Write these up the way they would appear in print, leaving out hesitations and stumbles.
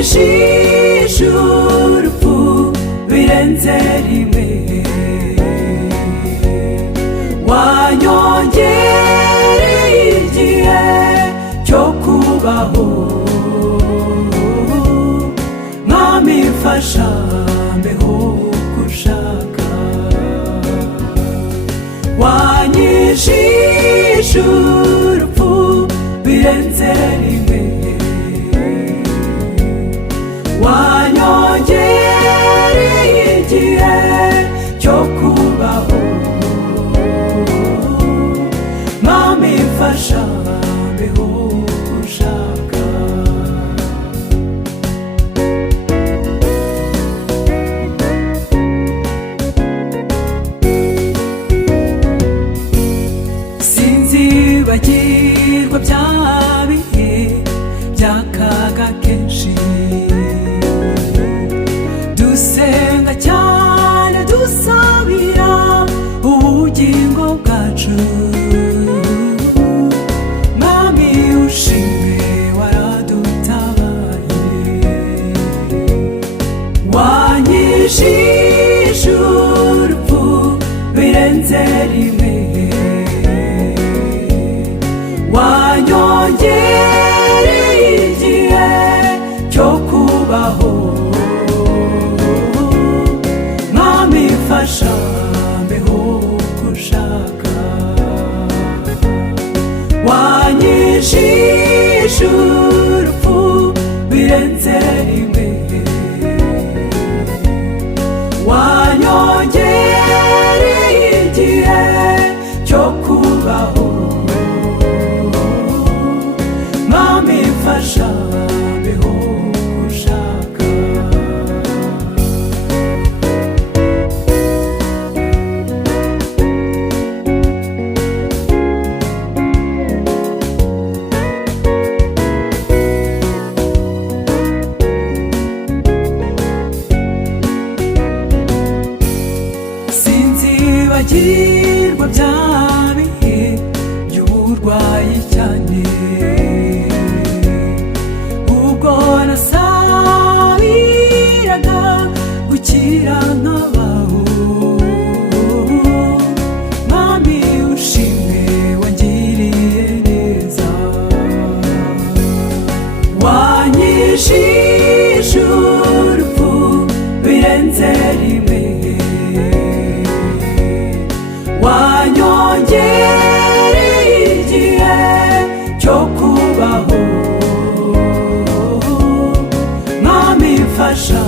wanyijije urupfu birenze rimwe, wanyongereye igihe cyo kubaho. Mwami mfasha mbeho uko ushaka, wanyijije urupfu birenze rimwe, wanyongereye igihe cyo kubaho. Mwami mfasha mbeho uko ushaka. Sinzibagirwa bya bihe by'akaga kenshi, dusenga cyane dusabira ubugingo bwacu. Mwami ushimwe waradutabaye, wanyijije urupfu birenze rimwe, wanyongereye igihe cyo kubaho. Mwami mfasha mbeho uko ushaka, wanyijije urupfu birenze rimwe, wanyongereye igihe cyo kubaho. Mwami mfasha mbeho uko ushaka. Sinzibagirwa bya bihe by'uburwayi cyane, ubwo nasabiraga gukira nkabaho. Mwami ushimwe wangiriye neza, wanyijije urupfu birenze rimwe, wanyongereye igihe cyo kubaho. Mwami mfasha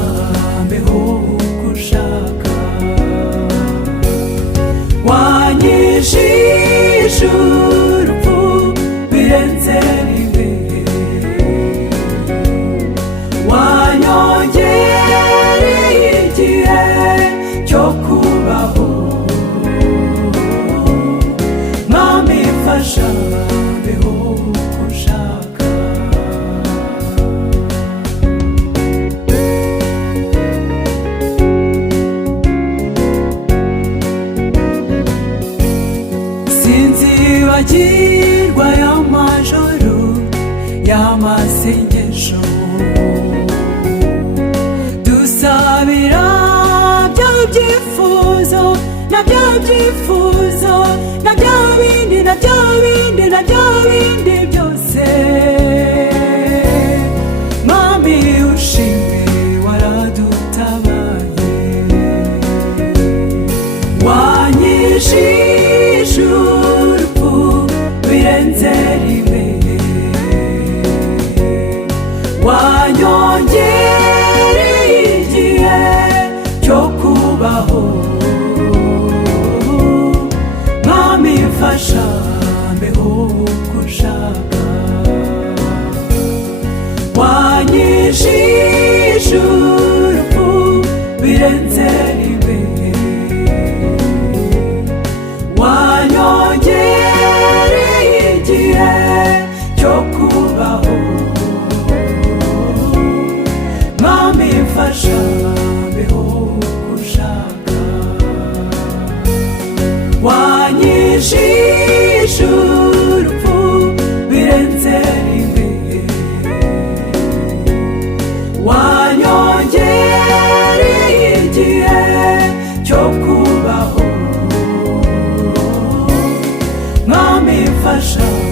mbeho uko ushaka, wanyijije urupfu birenze rimwe, wanyongereye igihe cyo kubaho. Mwami mfasha mbeho uko ushaka. Sinzibagirwa y'amajoro y'amasengesho, dusabira bya byifuzo na bya byifuzo na bya bindi na bya bindi na bya bindi byose. Mwami ushimwe waradutabaye, wanyijije urupfu birenze rimwe, wanyongereye igihe cyo kubaho. Mwami mfasha mbeho uko ushaka, wanyijije urupfu birenze rimwe, wanyongereye igihe cyo kubaho. Mwami mfasha mbeho uko ushaka, wanyijije urupfu birenze rimwe, mfasha